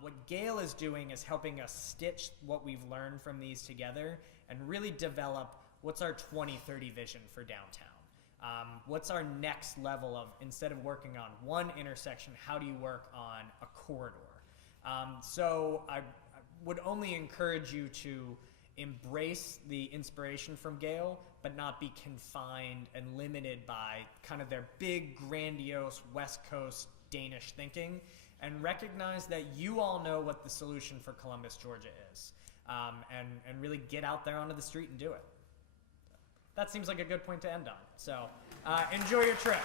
What Gail is doing is helping us stitch what we've learned from these together and really develop what's our 2030 vision for downtown. What's our next level of, instead of working on one intersection, how do you work on a corridor? So I would only encourage you to embrace the inspiration from Gail, but not be confined and limited by kind of their big, grandiose West Coast Danish thinking, and recognize that you all know what the solution for Columbus, Georgia is, and really get out there onto the street and do it. That seems like a good point to end on. So enjoy your trip.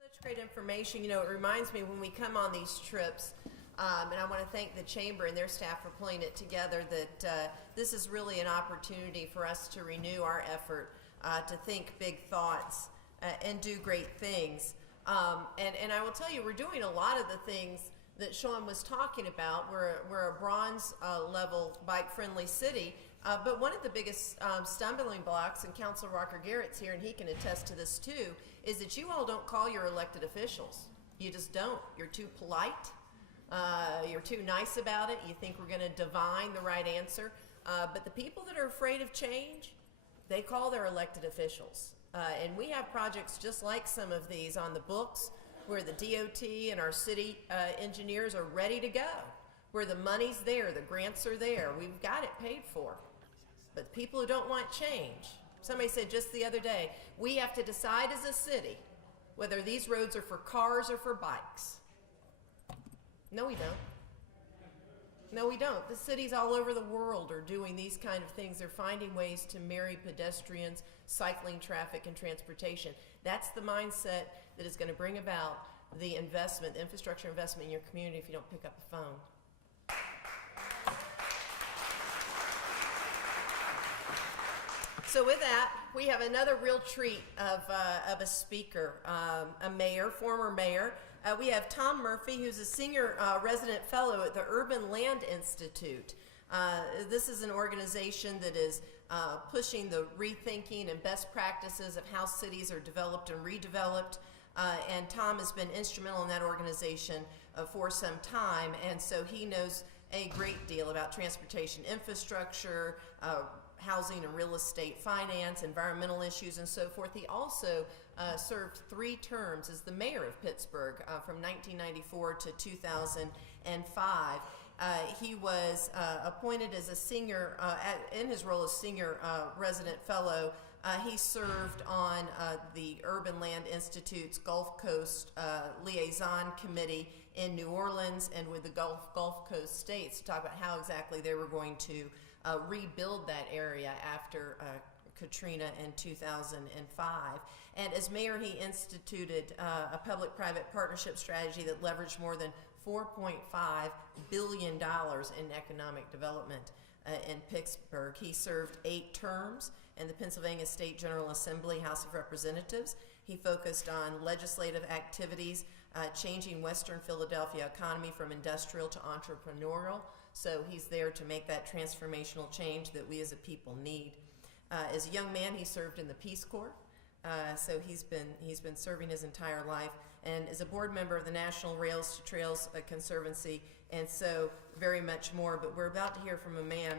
Such great information. You know, it reminds me when we come on these trips, and I want to thank the Chamber and their staff for pulling it together, that this is really an opportunity for us to renew our effort to think big thoughts and do great things. And I will tell you, we're doing a lot of the things that Sean was talking about. We're a bronze level bike-friendly city, but one of the biggest stumbling blocks, and Councilor Rocker Garrett's here and he can attest to this too, is that you all don't call your elected officials. You just don't. You're too polite. You're too nice about it. You think we're going to divine the right answer. But the people that are afraid of change, they call their elected officials. And we have projects just like some of these on the books where the DOT and our city engineers are ready to go, where the money's there, the grants are there, we've got it paid for. But the people who don't want change, somebody said just the other day, we have to decide as a city whether these roads are for cars or for bikes. No, we don't. No, we don't. The cities all over the world are doing these kind of things. They're finding ways to marry pedestrians, cycling, traffic, and transportation. That's the mindset that is going to bring about the investment, the infrastructure investment in your community if you don't pick up the phone. So with that, we have another real treat of a speaker, a mayor, former mayor. We have Tom Murphy, who's a senior resident fellow at the Urban Land Institute. This is an organization that is pushing the rethinking and best practices of how cities are developed and redeveloped. And Tom has been instrumental in that organization for some time, and so he knows a great deal about transportation infrastructure, housing and real estate finance, environmental issues, and so forth. He also served 3 terms as the mayor of Pittsburgh from 1994 to 2005. He was appointed as a senior, in his role as senior resident fellow. He served on the Urban Land Institute's Gulf Coast Liaison Committee in New Orleans and with the Gulf Coast states to talk about how exactly they were going to rebuild that area after Katrina in 2005. And as mayor, he instituted a public-private partnership strategy that leveraged more than $4.5 billion in economic development in Pittsburgh. He served 8 terms in the Pennsylvania State General Assembly, House of Representatives. He focused on legislative activities, changing Western Philadelphia economy from industrial to entrepreneurial. So he's there to make that transformational change that we as a people need. As a young man, he served in the Peace Corps. So he's been serving his entire life, and is a board member of the National Rails to Trails Conservancy, and so very much more. But we're about to hear from a man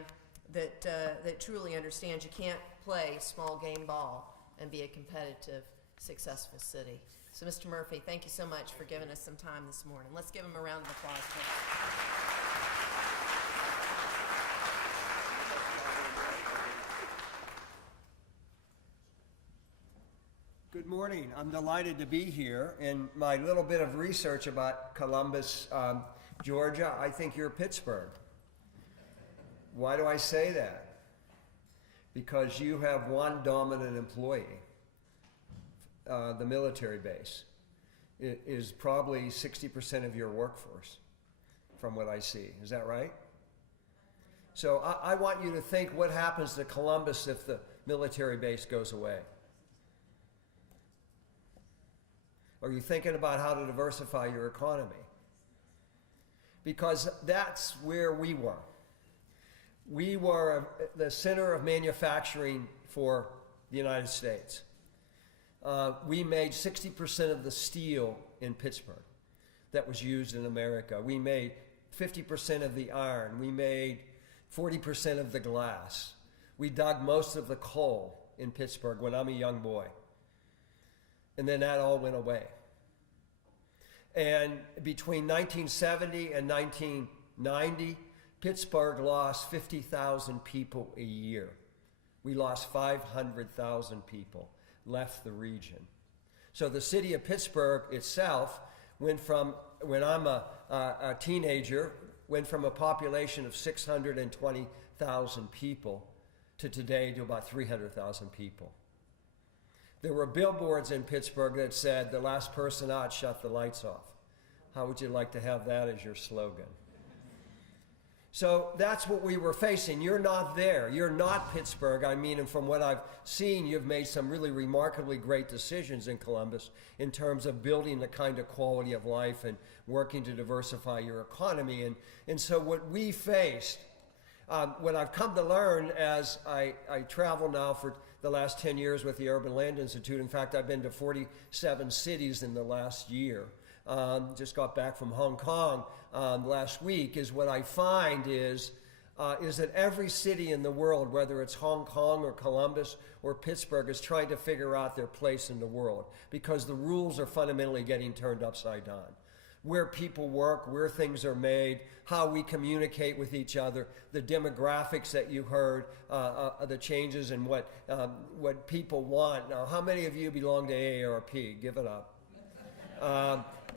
that truly understands you can't play small game ball and be a competitive, successful city. So Mr. Murphy, thank you so much for giving us some time this morning. Let's give him a round of applause, please. Good morning. I'm delighted to be here. In my little bit of research about Columbus, Georgia, I think you're Pittsburgh. Why do I say that? Because you have one dominant employee, the military base. It is probably 60% of your workforce, from what I see. Is that right? So I want you to think what happens to Columbus if the military base goes away. Are you thinking about how to diversify your economy? Because that's where we were. We were the center of manufacturing for the United States. we made 60% of the steel in Pittsburgh that was used in America. We made 50% of the iron. We made 40% of the glass. We dug most of the coal in Pittsburgh when I'm a young boy. And then that all went away. And between 1970 and 1990, Pittsburgh lost 50,000 people a year. We lost 500,000 people, left the region. So the city of Pittsburgh itself went from, when I'm a teenager, went from a population of 620,000 people to today to about 300,000 people. There were billboards in Pittsburgh that said, "The last person out, shut the lights off." How would you like to have that as your slogan? So that's what we were facing. You're not there. You're not Pittsburgh. I mean, and from what I've seen, you've made some really remarkably great decisions in Columbus in terms of building the kind of quality of life and working to diversify your economy. And so what we faced, what I've come to learn as I travel now for the last 10 years with the Urban Land Institute. In fact, I've been to 47 cities in the last year. Just got back from Hong Kong last week. Is what I find is that every city in the world, whether it's Hong Kong or Columbus or Pittsburgh, is trying to figure out their place in the world because the rules are fundamentally getting turned upside down. Where people work, where things are made, how we communicate with each other, the demographics that you heard, the changes in what people want. Now, how many of you belong to AARP? Give it up.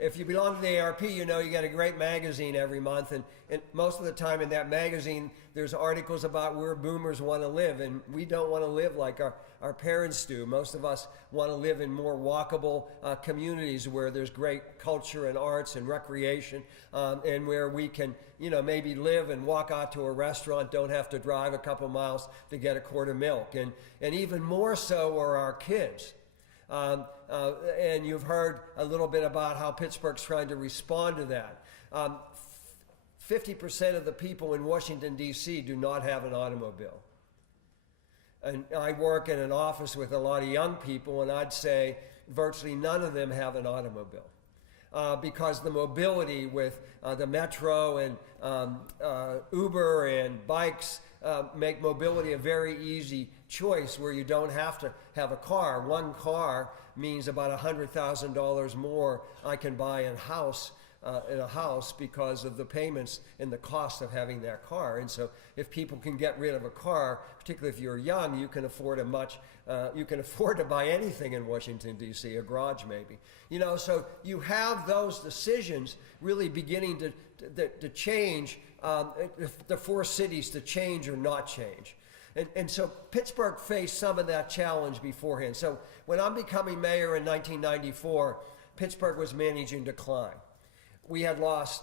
If you belong to the AARP, you know you get a great magazine every month, and most of the time in that magazine, there's articles about where boomers want to live, and we don't want to live like our parents do. Most of us want to live in more walkable communities where there's great culture and arts and recreation, and where we can, maybe live and walk out to a restaurant, don't have to drive a couple miles to get a quart of milk, and even more so are our kids. And you've heard a little bit about how Pittsburgh's trying to respond to that. 50% of the people in Washington, D.C. do not have an automobile. And I work in an office with a lot of young people, and I'd say virtually none of them have an automobile. Because the mobility with the metro and Uber and bikes make mobility a very easy choice where you don't have to have a car. One car means about $100,000 more I can buy in a house because of the payments and the cost of having that car. And so if people can get rid of a car, particularly if you're young, you can afford you can afford to buy anything in Washington, D.C., a garage maybe. So you have those decisions really beginning to change, the four cities to change or not change. And so Pittsburgh faced some of that challenge beforehand. So when I'm becoming mayor in 1994, Pittsburgh was managing decline. We had lost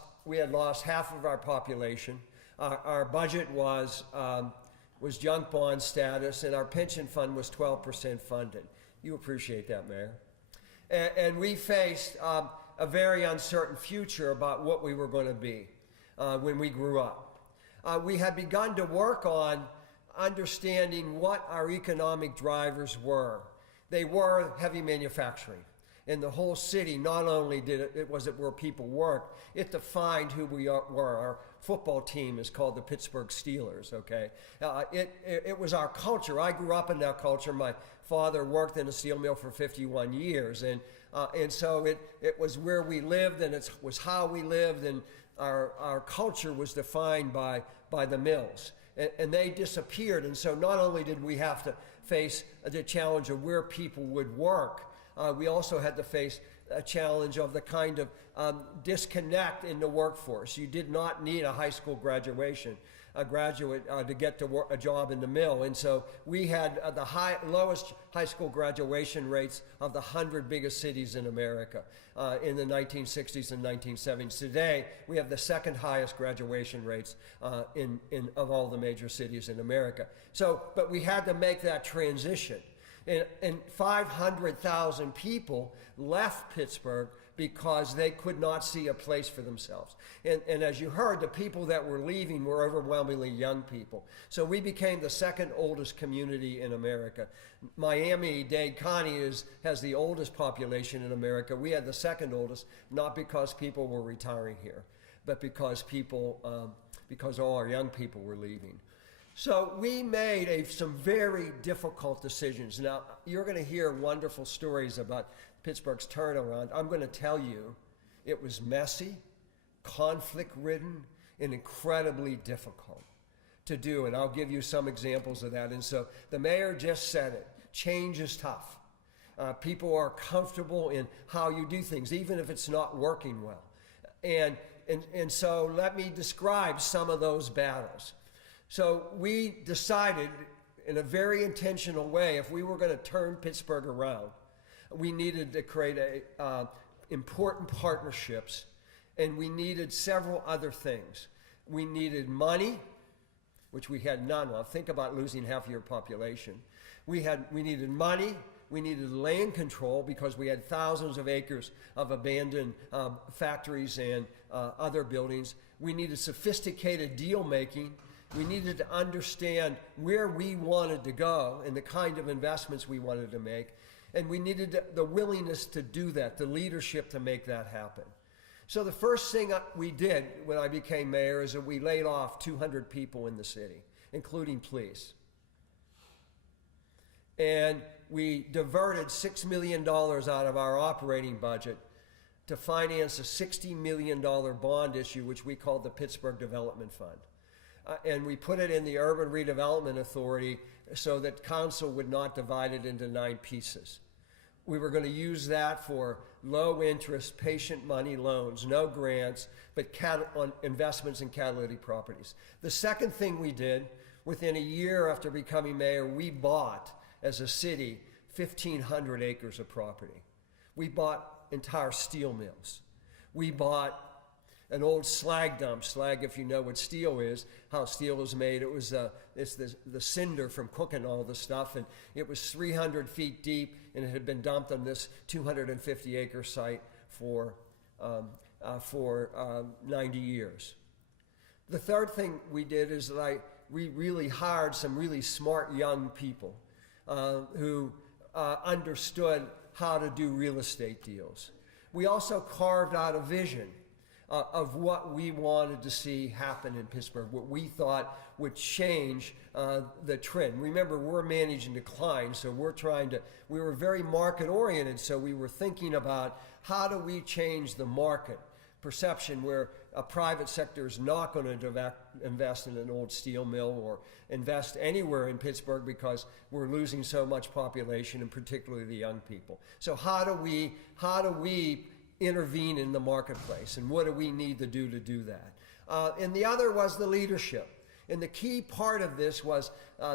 half of our population. Our budget was junk bond status, and our pension fund was 12% funded. You appreciate that, Mayor. And we faced a very uncertain future about what we were going to be when we grew up. We had begun to work on understanding what our economic drivers were. They were heavy manufacturing. In the whole city, not only was it where people worked, it defined who we were. Our football team is called the Pittsburgh Steelers, okay? It was our culture. I grew up in that culture. My father worked in a steel mill for 51 years, and so it was where we lived, and it was how we lived, and our culture was defined by the mills. And they disappeared, and so not only did we have to face the challenge of where people would work, we also had to face a challenge of the kind of disconnect in the workforce. You did not need a high school graduate to get to a job in the mill. And so we had the lowest high school graduation rates of the 100 biggest cities in America in the 1960s and 1970s. Today, we have the second highest graduation rates of all the major cities in America. So, but we had to make that transition. And 500,000 people left Pittsburgh because they could not see a place for themselves. And as you heard, the people that were leaving were overwhelmingly young people. So we became the second oldest community in America. Miami-Dade County has the oldest population in America. We had the second oldest, not because people were retiring here, but because all our young people were leaving. So we made some very difficult decisions. Now, you're going to hear wonderful stories about Pittsburgh's turnaround. I'm going to tell you it was messy, conflict-ridden, and incredibly difficult to do. And I'll give you some examples of that. And so the mayor just said it. Change is tough. People are comfortable in how you do things, even if it's not working well. And so let me describe some of those battles. So we decided in a very intentional way, if we were going to turn Pittsburgh around, we needed to create important partnerships, and we needed several other things. We needed money, which we had none of. Think about losing half of your population. We needed money. We needed land control because we had thousands of acres of abandoned factories and other buildings. We needed sophisticated deal making. We needed to understand where we wanted to go and the kind of investments we wanted to make. And we needed the willingness to do that, the leadership to make that happen. So the first thing we did when I became mayor is that we laid off 200 people in the city, including police. And we diverted $6 million out of our operating budget to finance a $60 million bond issue, which we called the Pittsburgh Development Fund. And we put it in the Urban Redevelopment Authority so that council would not divide it into 9 pieces. We were going to use that for low interest, patient money loans, no grants, but on investments in catalytic properties. The second thing we did, within a year after becoming mayor, we bought, as a city, 1,500 acres of property. We bought entire steel mills. We bought an old slag dump. Slag, if you know what steel is, how steel is made, it's the cinder from cooking all the stuff, and it was 300 feet deep, and it had been dumped on this 250-acre site for 90 years. The third thing we did is that we really hired some really smart young people who understood how to do real estate deals. We also carved out a vision of what we wanted to see happen in Pittsburgh, what we thought would change the trend. Remember, we're managing decline, so we were very market-oriented, so we were thinking about how do we change the market perception where a private sector is not going to invest in an old steel mill or invest anywhere in Pittsburgh because we're losing so much population, and particularly the young people. So how do we intervene in the marketplace, and what do we need to do that? And the other was the leadership. And the key part of this was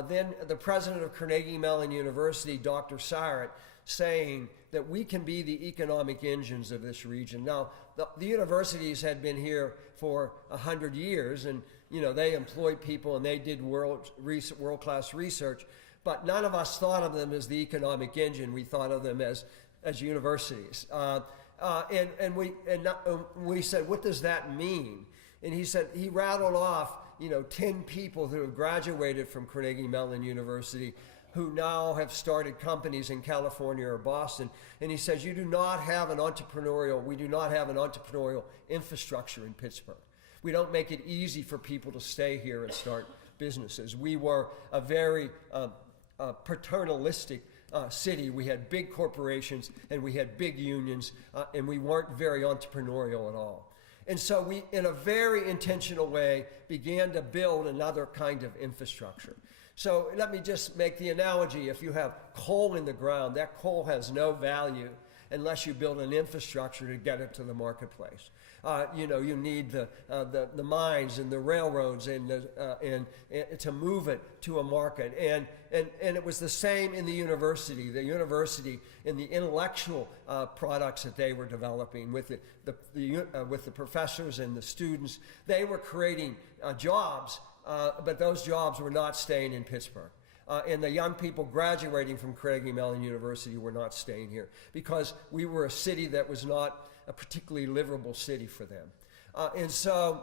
then the president of Carnegie Mellon University, Dr. Sarat, saying that we can be the economic engines of this region. Now, the universities had been here for 100 years, and they employed people and they did world-class research, but none of us thought of them as the economic engine. We thought of them as universities. And we said, what does that mean? And he rattled off, 10 people who have graduated from Carnegie Mellon University who now have started companies in California or Boston. And he says, we do not have an entrepreneurial infrastructure in Pittsburgh. We don't make it easy for people to stay here and start businesses. We were a very paternalistic city. We had big corporations and we had big unions, and we weren't very entrepreneurial at all. And so we, in a very intentional way, began to build another kind of infrastructure. So let me just make the analogy. If you have coal in the ground, that coal has no value unless you build an infrastructure to get it to the marketplace. You need the mines and the railroads and to move it to a market. And it was the same in the university. The university, in the intellectual products that they were developing with the professors and the students, they were creating jobs, but those jobs were not staying in Pittsburgh. And the young people graduating from Carnegie Mellon University were not staying here because we were a city that was not a particularly livable city for them. And so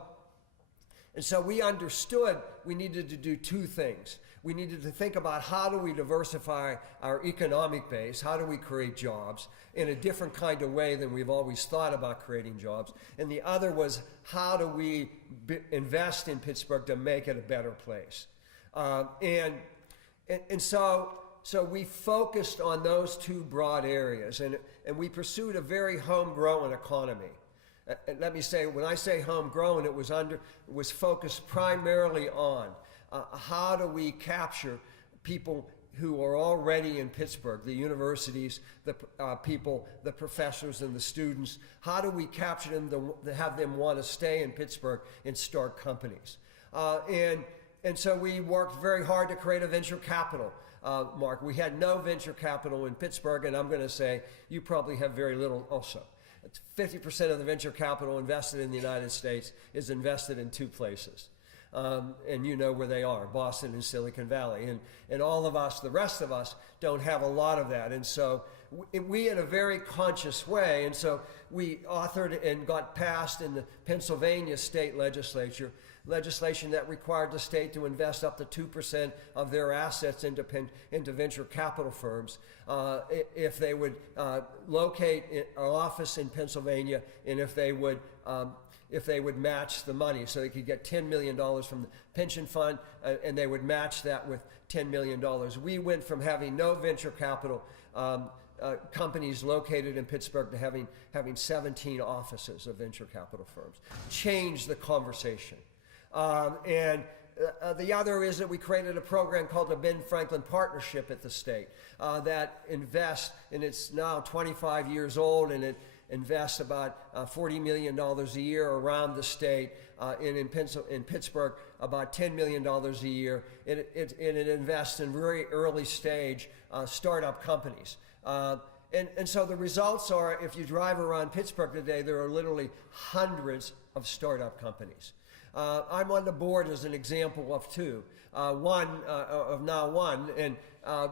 we understood we needed to do two things. We needed to think about how do we diversify our economic base, how do we create jobs in a different kind of way than we've always thought about creating jobs. And the other was how do we invest in Pittsburgh to make it a better place. So we focused on those two broad areas, and we pursued a very homegrown economy. Let me say, when I say homegrown, it was focused primarily on how do we capture people who are already in Pittsburgh, the universities, the people, the professors, and the students. How do we capture them to have them want to stay in Pittsburgh and start companies? And so we worked very hard to create a venture capital. Mark, we had no venture capital in Pittsburgh, and I'm going to say you probably have very little also. 50% of the venture capital invested in the United States is invested in two places. And you know where they are, Boston and Silicon Valley. And all of us, the rest of us, don't have a lot of that. And so we in a very conscious way, and so we authored and got passed in the Pennsylvania state legislature legislation that required the state to invest up to 2% of their assets into venture capital firms if they would locate an office in Pennsylvania, and if they would match the money. So they could get $10 million from the pension fund, and they would match that with $10 million. We went from having no venture capital companies located in Pittsburgh to having 17 offices of venture capital firms. Changed the conversation. The other is that we created a program called the Ben Franklin Partnership at the state that invests, and it's now 25 years old, and it invests about $40 million a year around the state. In Pittsburgh, about $10 million a year. It invests in very early stage startup companies. And so the results are, if you drive around Pittsburgh today, there are literally hundreds of startup companies. I'm on the board as an example of two. One, and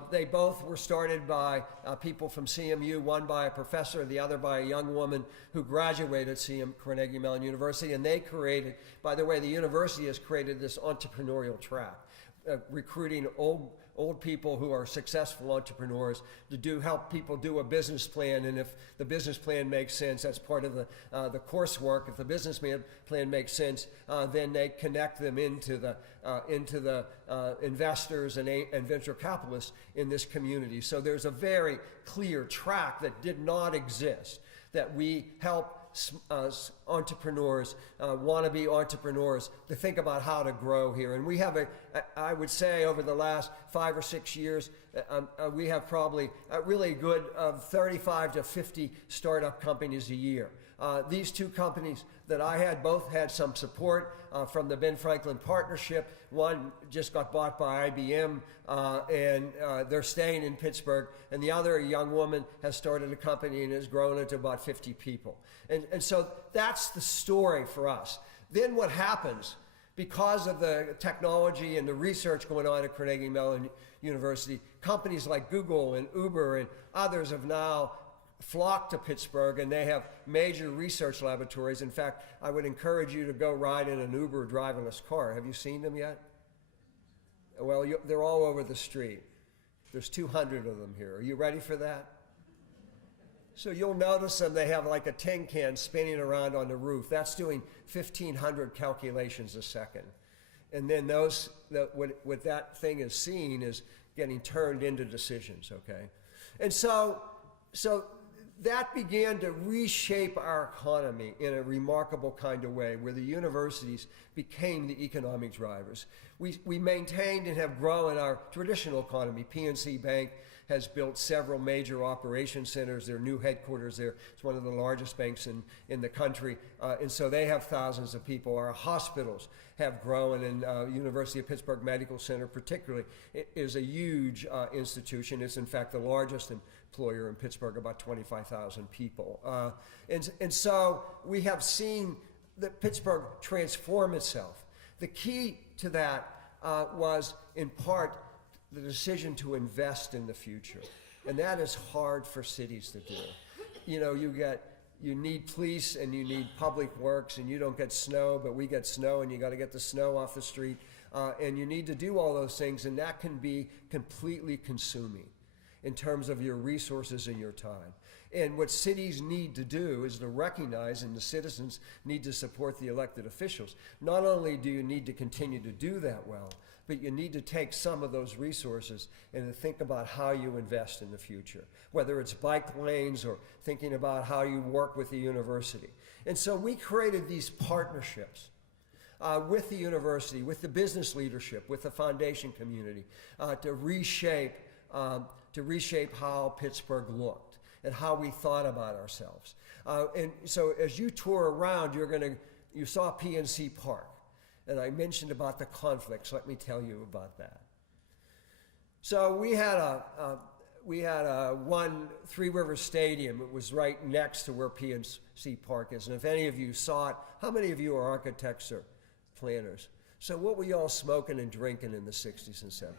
they both were started by people from CMU, one by a professor, the other by a young woman who graduated Carnegie Mellon University, and they created, by the way, the university has created this entrepreneurial track, recruiting old people who are successful entrepreneurs to help people do a business plan, and if the business plan makes sense, that's part of the coursework. If the business plan makes sense, then they connect them into the investors and venture capitalists in this community. So there's a very clear track that did not exist, that we help entrepreneurs, wannabe entrepreneurs, to think about how to grow here. And we have I would say over the last 5 or 6 years, we have probably a really good 35 to 50 startup companies a year. These two companies that I had both had some support from the Ben Franklin Partnership. One just got bought by IBM, and they're staying in Pittsburgh. And the other, a young woman, has started a company and has grown it to about 50 people. And so that's the story for us. Then what happens, because of the technology and the research going on at Carnegie Mellon University, companies like Google and Uber and others have now flocked to Pittsburgh, and they have major research laboratories. In fact, I would encourage you to go ride in an Uber driverless car. Have you seen them yet? Well, they're all over the street. There's 200 of them here. Are you ready for that? So you'll notice them, they have like a tin can spinning around on the roof. That's doing 1,500 calculations a second. And then what that thing is seeing is getting turned into decisions, okay? And so that began to reshape our economy in a remarkable kind of way, where the universities became the economic drivers. We maintained and have grown our traditional economy. PNC Bank has built several major operation centers, their new headquarters there. It's one of the largest banks in the country, and so they have thousands of people. Our hospitals have grown, and University of Pittsburgh Medical Center particularly is a huge institution. It's in fact the largest employer in Pittsburgh, about 25,000 people. And so we have seen Pittsburgh transform itself. The key to that was in part the decision to invest in the future. And that is hard for cities to do. You know, you need police and you need public works, and you don't get snow, but we get snow, and you got to get the snow off the street. And you need to do all those things, and that can be completely consuming in terms of your resources and your time. And what cities need to do is to recognize, and the citizens need to support the elected officials. Not only do you need to continue to do that well, but you need to take some of those resources and to think about how you invest in the future, whether it's bike lanes or thinking about how you work with the university. And so we created these partnerships with the university, with the business leadership, with the foundation community, to reshape how Pittsburgh looked and how we thought about ourselves. And so as you tour around, you saw PNC Park. And I mentioned about the conflicts. Let me tell you about that. So we had one Three Rivers Stadium. It was right next to where PNC Park is. And if any of you saw it, how many of you are architects or planners? So what were you all smoking and drinking in the 60s and 70s?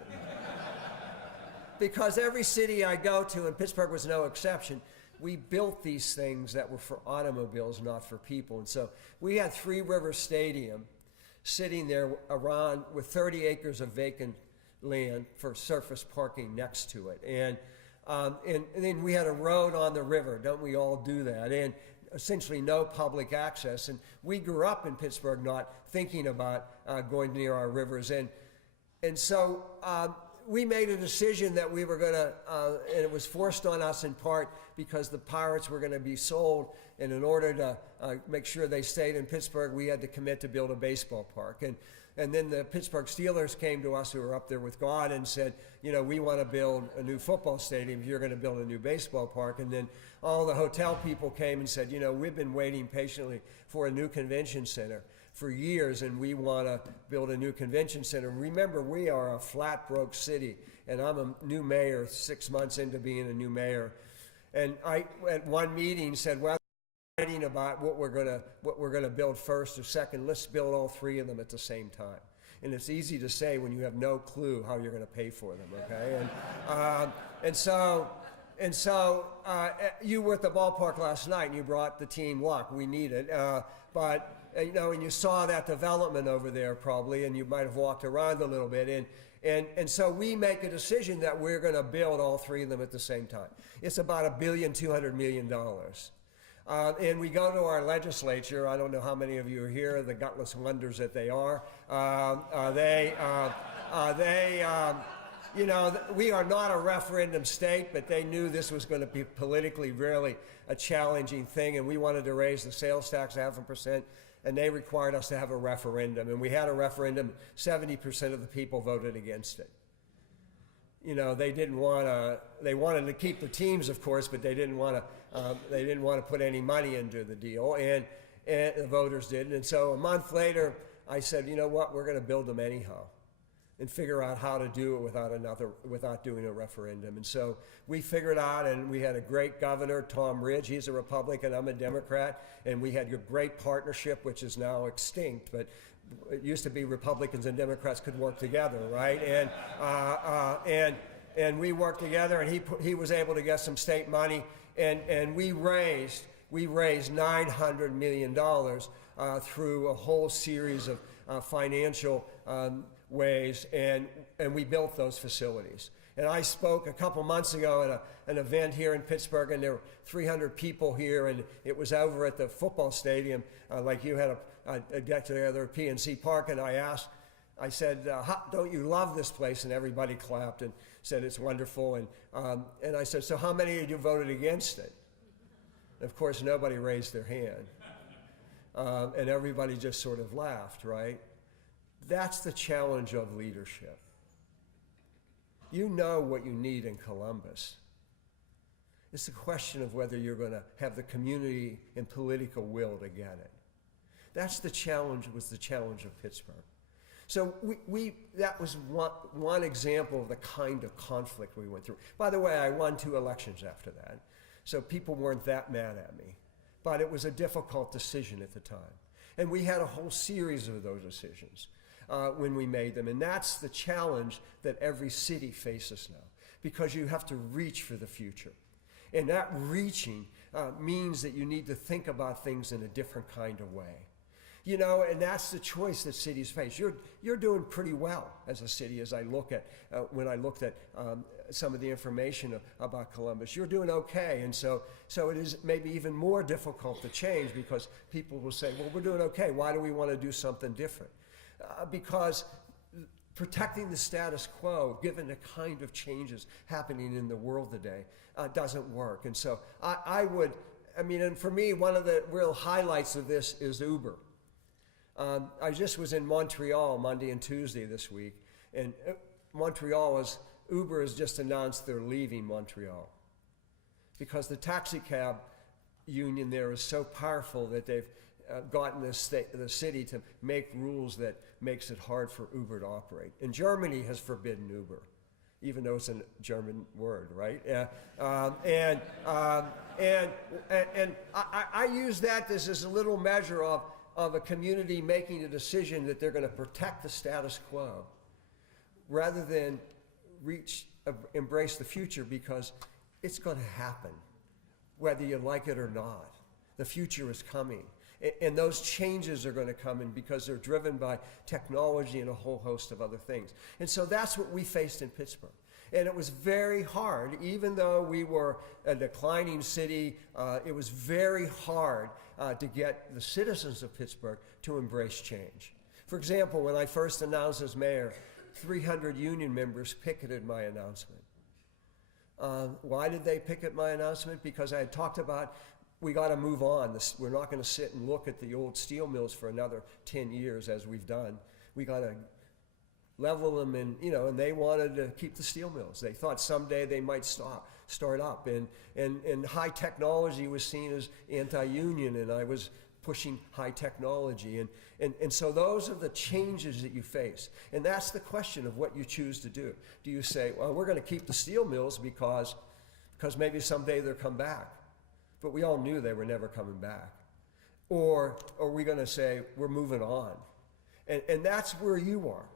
Because every city I go to, and Pittsburgh was no exception, we built these things that were for automobiles, not for people. And so we had Three Rivers Stadium sitting there around with 30 acres of vacant land for surface parking next to it. And then we had a road on the river. Don't we all do that? And essentially no public access. And we grew up in Pittsburgh not thinking about going near our rivers. And so we made a decision that we were going to, and it was forced on us in part because the Pirates were going to be sold, and in order to make sure they stayed in Pittsburgh, we had to commit to build a baseball park. And then the Pittsburgh Steelers came to us, who were up there with God, and said, you know, we want to build a new football stadium. You're going to build a new baseball park. And then all the hotel people came and said, you know, we've been waiting patiently for a new convention center for years, and we want to build a new convention center. Remember, we are a flat broke city, and I'm a new mayor 6 months into being a new mayor. And I, at one meeting, said, well, fighting about what we're gonna build first or second. Let's build all three of them at the same time. And it's easy to say when you have no clue how you're going to pay for them. Okay, and so you were at the ballpark last night, and you brought the team luck. We need it, but you know, and you saw that development over there probably, and you might have walked around a little bit. And so we make a decision that we're going to build all three of them at the same time. It's about $1.2 billion. And we go to our legislature. I don't know how many of you are here, the gutless wonders that they are. You know, we are not a referendum state, but they knew this was going to be politically really a challenging thing, and we wanted to raise the sales tax 0.5%, and they required us to have a referendum. And we had a referendum. 70% of the people voted against it. You know, they wanted to keep the teams, of course, but they didn't want to put any money into the deal, and the voters did. And so a month later, I said, you know what, we're going to build them anyhow, and figure out how to do it without doing a referendum. And so we figured out, and we had a great governor, Tom Ridge. He's a Republican, I'm a Democrat, and we had a great partnership, which is now extinct, but it used to be Republicans and Democrats could work together, right? And we worked together, and he was able to get some state money, and we raised $900 million through a whole series of financial ways, and we built those facilities. And I spoke a couple months ago at an event here in Pittsburgh, and there were 300 people here, and it was over at the football stadium, like you had a get-together at PNC Park, and I said, don't you love this place? And everybody clapped and said it's wonderful. And I said, so how many of you voted against it? And of course, nobody raised their hand. And everybody just sort of laughed, right? That's the challenge of leadership. You know what you need in Columbus. It's a question of whether you're going to have the community and political will to get it. That's the challenge, was the challenge of Pittsburgh. So that was one example of the kind of conflict we went through. By the way, I won 2 elections after that, so people weren't that mad at me. But it was a difficult decision at the time. And we had a whole series of those decisions. when we made them. And that's the challenge that every city faces now, because you have to reach for the future. And that reaching means that you need to think about things in a different kind of way. You know, and that's the choice that cities face. You're doing pretty well as a city. As I look at when I looked at some of the information about Columbus, you're doing okay. And so it is maybe even more difficult to change, because people will say, well, we're doing okay. Why do we want to do something different? Because protecting the status quo, given the kind of changes happening in the world today, doesn't work. And so and for me, one of the real highlights of this is Uber. I just was in Montreal Monday and Tuesday this week, and Uber has just announced they're leaving Montreal because the taxi cab union there is so powerful that they've gotten the city to make rules that makes it hard for Uber to operate. And Germany has forbidden Uber, even though it's a German word, right? And I use that as a little measure of a community making a decision that they're going to protect the status quo rather than embrace the future, because it's going to happen, whether you like it or not. The future is coming. And those changes are going to come in because they're driven by technology and a whole host of other things. And so that's what we faced in Pittsburgh. And it was very hard, even though we were a declining city, it was very hard to get the citizens of Pittsburgh to embrace change. For example, when I first announced as mayor, 300 union members picketed my announcement. Why did they picket my announcement? Because I had talked about, we got to move on. We're not going to sit and look at the old steel mills for another 10 years as we've done. We got to level them, and they wanted to keep the steel mills. They thought someday they might start up, and high technology was seen as anti-union, and I was pushing high technology, and so those are the changes that you face, and that's the question of what you choose to do. Do you say, well, we're going to keep the steel mills because maybe someday they'll come back, but we all knew they were never coming back, or are we going to say we're moving on? And that's where you are.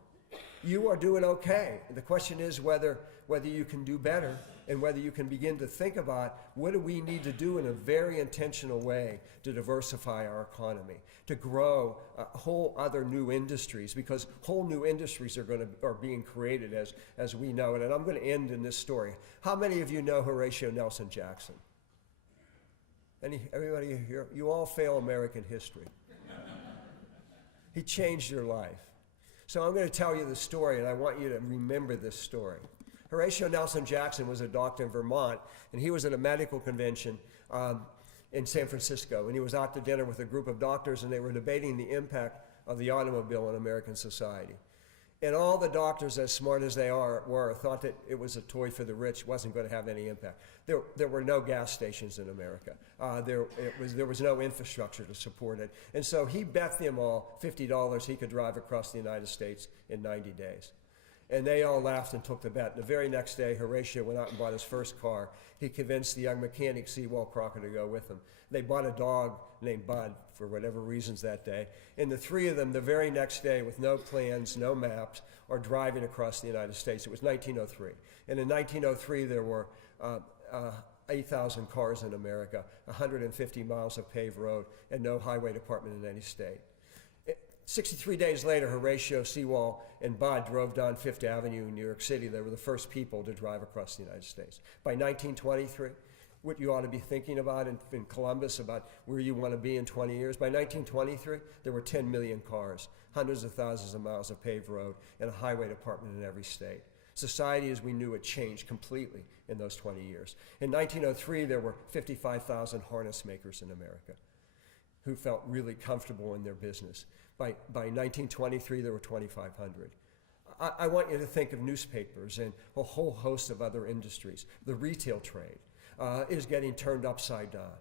You are doing okay. The question is whether you can do better, and whether you can begin to think about what do we need to do in a very intentional way to diversify our economy, to grow whole other new industries, because whole new industries are being created as we know it. And I'm going to end in this story. How many of you know Horatio Nelson Jackson? Everybody here? You all fail American history. He changed your life. So I'm going to tell you the story, and I want you to remember this story. Horatio Nelson Jackson was a doctor in Vermont, and he was at a medical convention in San Francisco, and he was out to dinner with a group of doctors, and they were debating the impact of the automobile on American society. And all the doctors, as smart as they were, thought that it was a toy for the rich, wasn't going to have any impact. There were no gas stations in America. There was no infrastructure to support it. And so he bet them all $50 he could drive across the United States in 90 days. And they all laughed and took the bet. The very next day, Horatio went out and bought his first car. He convinced the young mechanic, Sewall Crocker, to go with him. They bought a dog named Bud for whatever reasons that day. And the three of them, the very next day, with no plans, no maps, are driving across the United States. It was 1903. And in 1903, there were 8,000 cars in America, 150 miles of paved road, and no highway department in any state. 63 days later, Horatio, Sewall, and Bud drove down Fifth Avenue in New York City. They were the first people to drive across the United States. By 1923, what you ought to be thinking about in Columbus, about where you want to be in 20 years, by 1923, there were 10 million cars, hundreds of thousands of miles of paved road, and a highway department in every state. Society as we knew it changed completely in those 20 years. In 1903, there were 55,000 harness makers in America who felt really comfortable in their business. By 1923, there were 2,500. I want you to think of newspapers and a whole host of other industries. The retail trade is getting turned upside down.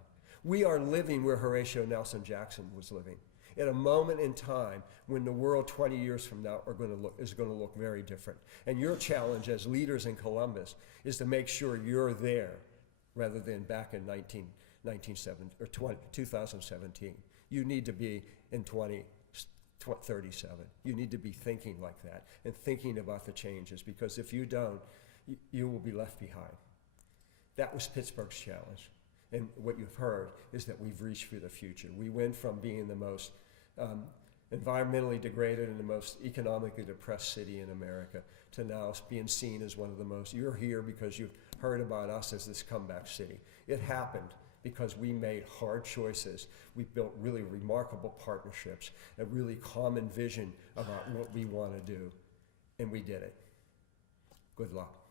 We are living where Horatio Nelson Jackson was living, at a moment in time when the world 20 years from now is going to look very different. And your challenge as leaders in Columbus is to make sure you're there rather than back in 2017. You need to be in 37. You need to be thinking like that and thinking about the changes, because if you don't, you will be left behind. That was Pittsburgh's challenge. And what you've heard is that we've reached for the future. We went from being the most environmentally degraded and the most economically depressed city in America to now being seen as one of the most. You're here because you've heard about us as this comeback city. It happened because we made hard choices. We built really remarkable partnerships, a really common vision about what we want to do, and we did it. Good luck.